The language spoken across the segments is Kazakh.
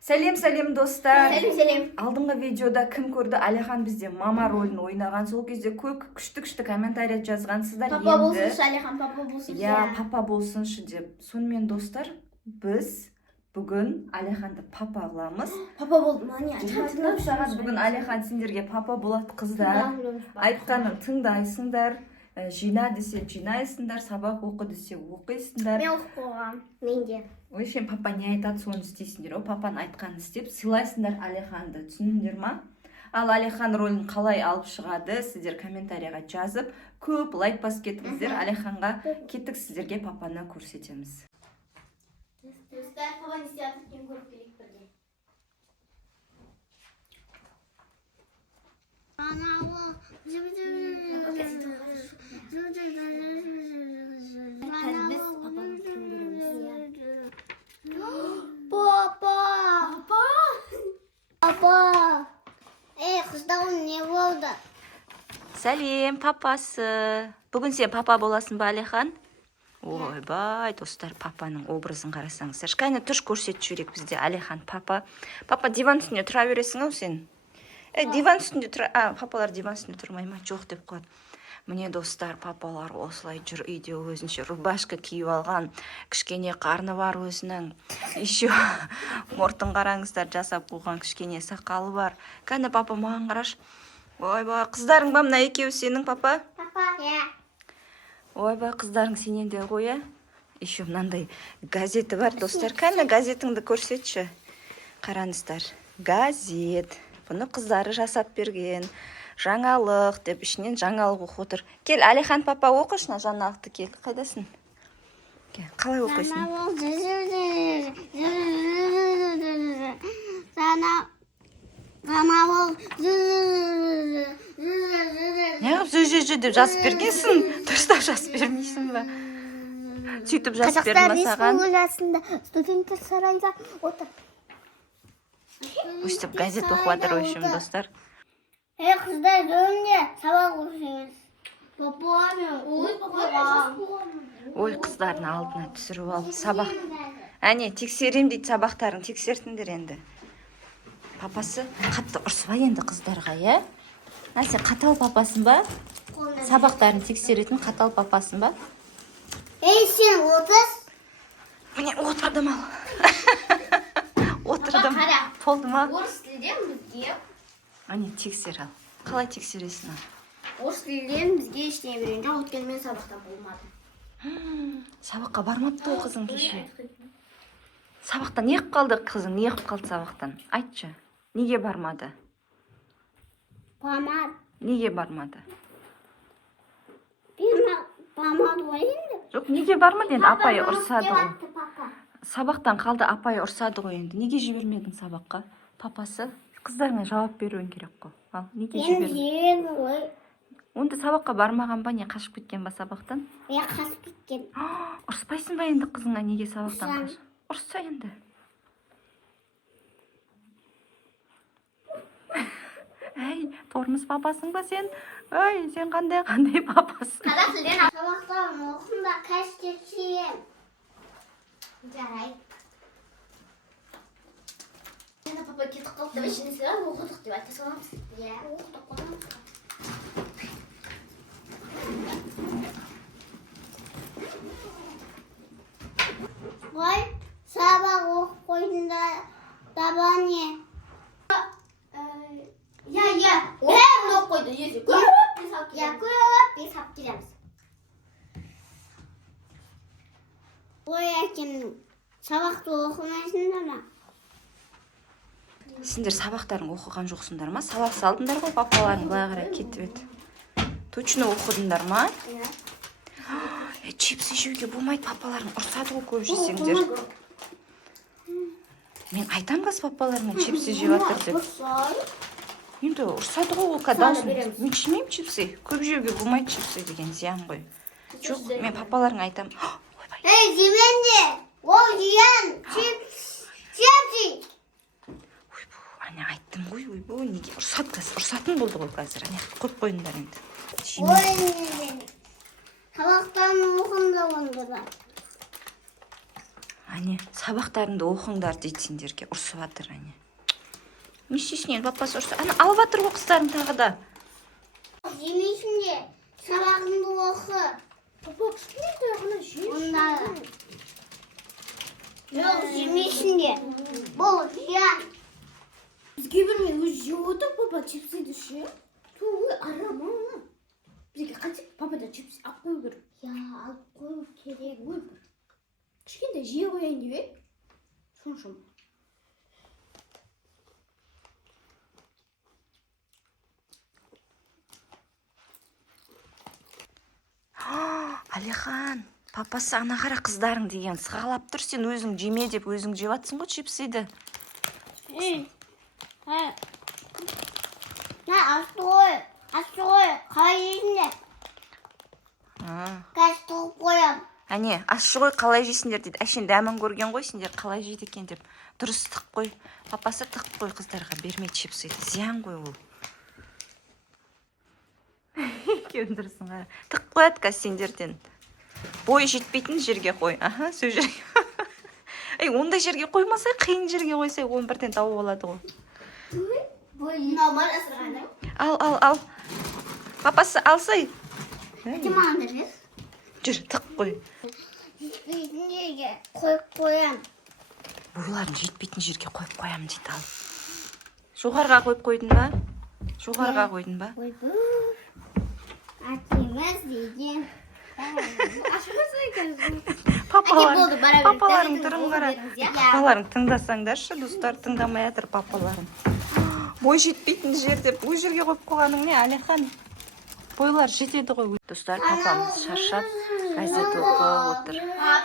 Сәлем достар. Сәлем. Алдыңғы видеода кім көрді? Алихан бізде мама рөлін ойнаған. Сол кезде көп күшті комментария жазғансыздар. Папа болсыншы, Алихан папа болсыншы. Папа болсыншы деп. Сонымен достар, біз бүгін Алиханды папа қыламыз. Папа болды ма? Бүгін Алихан сендерге папа болады қыздар. Айтқанын тыңдайсыңдар. Жина десе жинайсыңдар, сабақ оқы десе оқисыңдар. Мен оқып қойғам, мен де. Ойшен папа не айтады, соны істейсіңдер. О, папаның айтқанын істеп, сыйлайсыңдар Алиханды. Түсіндіңдер ма? Ал Алихан рөлін қалай алып шығады, сіздер комментарияға жазып, көп лайк басып кетіңіздер. Алиханға кеттік, сіздерге папаны көрсетеміз. Достар, папа не істеп жатыр, көріп келейік бірге. Папа! Қыздауым не болды? Сәлем, папасы. Бүгін сен папа боласың ба, Алихан? Ойбай, достар, папаның образын қарасаңыздар. Кәне тұрш көрсетіп жіберейік бізде Алихан папа. Папа диван үстінде тұра бересің ау сен? Диван үстінде тұра... Папалар диван үстінде тұрмай ма? Жоқ деп қойды. Міне достар, папалар осылай жүр үйде, өзінше рубашка киіп алған, кішкене қарны бар өзінің. Еще мұртын қараңыздар, жасап қойған кішкене сақалы бар. Кәне папа маған қараш. Ойбай, қыздарың ба мына екеуі сенің, папа? Папа, иә. Ойбай, қыздарың сенен де ғой, ә? Еще мынандай газеті бар, достар. Кәне газетіңді көрсетші. Қараңыздар. Газет. Бұны қыздары жасап берген. Жаңалық деп ішінен жаңалық оқып отыр. Кел, Алихан папа оқышына жаңалықты кел. Қайдасың? Кел, қалай оқисың? Неғып жү деп жазып бергенсің? Дұрыстап жазып бермейсің ба? Сөйтіп жазып бердің ба саған? Қазақстан Республикасында студенттер сарайда отыр. Өстіп газет оқып отыр ойшым, достар. Қыздар, жөніне сабақ оқыңыз. Папа, Ой, қыздардың алдына түсіріп алып сабақ. Әне, тексерем дейді, сабақтарын тексертіңдер енді. Папасы қатты ұрсыба енді қыздарға, е? Сен қатал папасын ба? Сабақтарын тексеретін қатал папасын ба? Сен отыз? Міне, отырдым ал. Отырдым. Болды ма? Орыс тілден бізге. Әне, тексер ал. Қалай тексересің ал? Орыс тілден бізге ештеңе берген жоқ, өйткені мен сабақта болмадым. Сабаққа бармапты ғой қызың кеше. Сабақта не қып қалды қызың? Не қып қалды сабақтан? Айтшы. Неге бармады? Бармады. Неге бармады? Бармады ғой енді. Жоқ, неге бармады енді? Апайы ұрсады ғой. Сабақтан қалды, апайы ұрсады ғой енді. Неге жібермедің сабаққа? Папасы қыздарыңа жауап беруің керек қой. Ал, неге жібердің? Онда сабаққа бармаған ба, не қашып кеткен ба сабақтан? Қашып кеткен. Ұрыспайсың ба енді қызыңа, неге сабақтан қашып? Ұрысса енді. Әй, тормыс папасың ба сен? Ой, сен қандай папасың? Қазақ тілден сабақтан оқында қаш кетсем. Жарай. Енді папа кетіп қалды деп ішінесілер оқыдық деп айта саламыз. Иә, оқыдық қоғамыз. Ой, сабақ оқып қойдыңда таба не? Иә. Бәрін оқып қойды, ержі. Көп бес алып келеміз. Ой, әкем, сабақты оқымайсыңдар ма? Сендер сабақтарын оқыған жоқсыңдар ма? Сабақ салдыңдар ғой, папаларың былай қарай кетіп еді. Точно оқыдыңдар ма? Иә. Чипсы жеуге болмайды, папаларың ұрсады ғой көп жесеңдер. Мен айтам қыз папаларыңа чипсы жеп жатыр деп. Енді ұрсады ғой ол кадаусын. Мен жемеймін чипсы. Көп жеуге болмайды чипсы деген зиян ғой. Жоқ, мен папаларыңа айтам. Жеменде, ол жиян, чипсы. Ане айттым ғой, ойбой, неге ұрсатын болды ғой қазір. Ане қойып қойыңдар енді. Ой, сабақтан оқында онда да. Әне, сабақтарыңды оқыңдар дейді сендерге. Ұрсып жатыр, әне. Не істейсің, папасы ұрса. Ана, алып жатыр ғой қыздарың тағы да. Жемейсің де, сабағыңды оқы. Папа, кішкене қойғана жүйесің. Онда. Жоқ, жемейсің де. Бұл жиян. Бізге бермей өзі жеп отыр, папа чипсиді ше. Ой, арама. Бізге қанша папа да чипс алып қою керек. Я, алып қою керек. Ой, бір. Кішкентай жей қояйын деп ек. Соншым. Алихан, папасы ана қара қыздарың деген сығалап тұр, сен өзің жеме деп өзің жеп жатсың ғой чипсиді. Асты ғой. Қалай жейсіңдер? Қазір тұғып қоям. Әне, ащы ғой қалай жейсіңдер дейді. Әшен дәмін көрген ғой, сендер қалай жейді екен деп. Дұрыс тық қой. Папасы тық қой қыздарға, бермей чипсиді. Зиян ғой ол. Көндірсің қара. Тық қояды қазір сендерден. Бой жетпейтін жерге қой. Аха, сөз жерге. Ондай жерге қоймасай, қиын жерге қойсай, оны бірден тауып алады ғой. Нормал асырғаны. Ал. Папасы алсай. Демаңды жес. Жүр, тық қой. Жетпейтін жерге қойып қоям. Бойларын жетпейтін жерге қойып қоям дейді ал. Жоғарға қойып қойдың ба? Жоғарға қойдың ба? Ой, бұл. Атеміз деген. Ашымаса екен. Папаларың түрін қара. Папаларың тыңдасаңдаршы, достар тыңдамай жатыр папаларың. Бой жетпейтін жер деп, өз жерге қойып қойғаның не, Алихан? Бойлар жетеді ғой. Достар, папамыз шаршап, газет оқып отыр.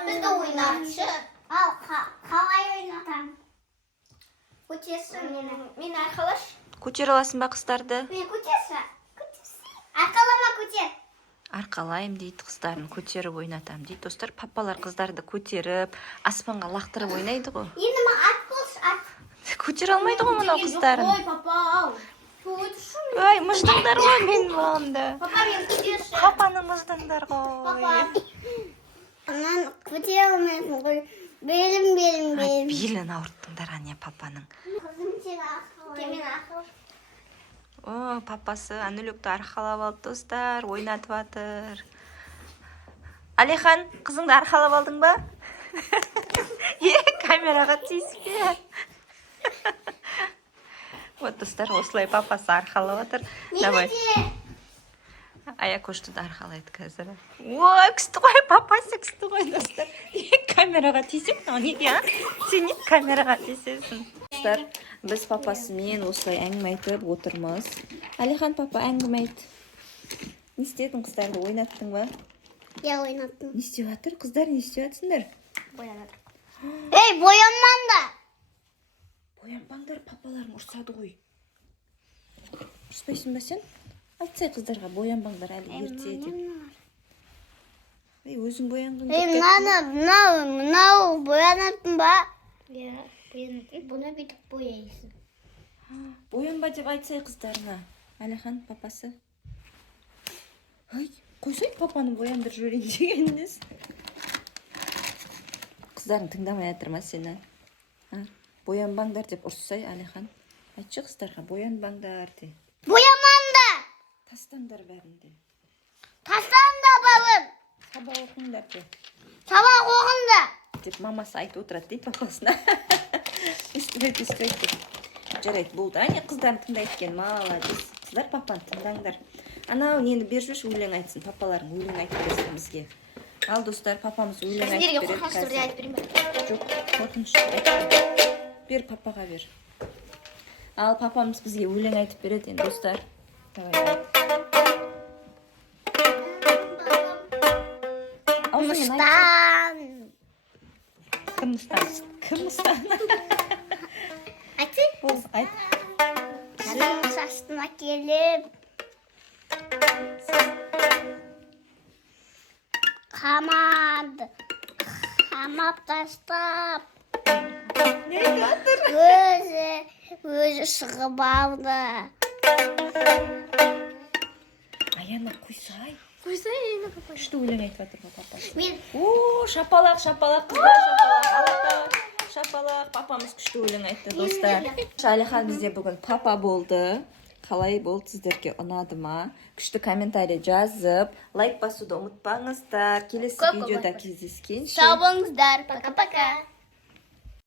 Бізді ойнатшы. Ал, қалай ойнатам? Көтерсін мені. Мені арқалаш. Көтер аласың ба қыздарды? Мені көтерсі. Арқалама көтер. Арқалайым дейді, қыздарын көтеріп ойнатам дейді. Достар, папалар қыздарды көтеріп, аспанға лақтырып ойнайды ғой. Енді ма ат болшы, ат. Көтер алмайды ғой мынау қыздарын. Ой, папа, ау. Ой, мұждыңдар ғой менің баламды. Папа, мен көтерші. Папаны мұждыңдар ғой. Папа. Анан көтере алмайсың ғой. Белім. Белін ауырттыңдар әне папаның. Қызым сені арқалай. Мен арқалай. О, папасы Әнүлікті арқалап алды, достар, ойнатып жатыр. Алихан, қызыңды арқалап алдың ба? Камераға тиіспе. Вот, достар, осылай папасы арқалап жатыр. Давай. Аякөшті де арқалайды қазір. Ой, күсті ғой, папасы күсті ғой, достар. Камераға тиісіп, неге, а? Сен не камераға тиісесің? Достар, біз папасымен осылай әңгіме айтып отырмыз. Алихан, папа әңгіме айт. Не істедің, қыздарды ойнаттың ба? Я ойнаттым. Не істеп жатыр, қыздар, не істеп жатсыңдар? Боянады. Ей, боянмаңда. Боянбаңдар, папаларың ұрсады ғой. Ұрыспайсың ба сен? Айтсай қыздарға, боянбаңдар әлі ерте деп. Өзің боянғың Мынау боянатын ба? Я, боянатын. Бұны бүйтіп бояйсың. Боянба деп айтсай қыздарына. Алихан, папасы. Ай, қойсай папаны бояндыр жүрейін дегеніңіз. Қыздарың тыңдамай жатыр ма сені? Боянбаңдар деп ұрсай, Алихан. Айтшы қыздарға, боянбаңдар де. Боямаңда. Тастаңдар бәрінде. Тастаңда, балым. Сабақ оқыңдар де. Сабақ оқыңда. Деп мамасы айтып отырады дейді папасына. Үстірет. Жарайды, болды. Әне қыздарын тыңдайды екен, молодец. Қыздар папаны тыңдаңдар. Анау нені бер жүрші, өлең айтсын. Папаларың өлең айтып берсін бізге. Ал, достар, папамыз өлең айтып береді. Қорқынышты бірде айтып берейін бе? Жоқ, қорқынышты айтып. Бер папаға бер. Ал, папамыз бізге өлең айтып береді енді, достар. Давай. Қымыстан. Кымыстан. Айтсай. Болсын, айт. Сенің шашына келіп. Қамап тастап. Не айтып? Өзі шығып алды. Аяна қойсай. қойсай папа. Күшті өлең айтып жатыр ғой папасы. Мен О, шапалақ, шапалақ, қыздар, шапалақ, алата, шапалақ. Папамыз күшті өлең айтты, достар. Әлихан бізде бүгін папа болды. Қалай болды, сіздерге ұнады ма? Күшті комментарий жазып, лайк басуды ұмытпаңыздар. Келесі Көп видеода лайк. кездескенше. сау болыңыздар. Пока-пока.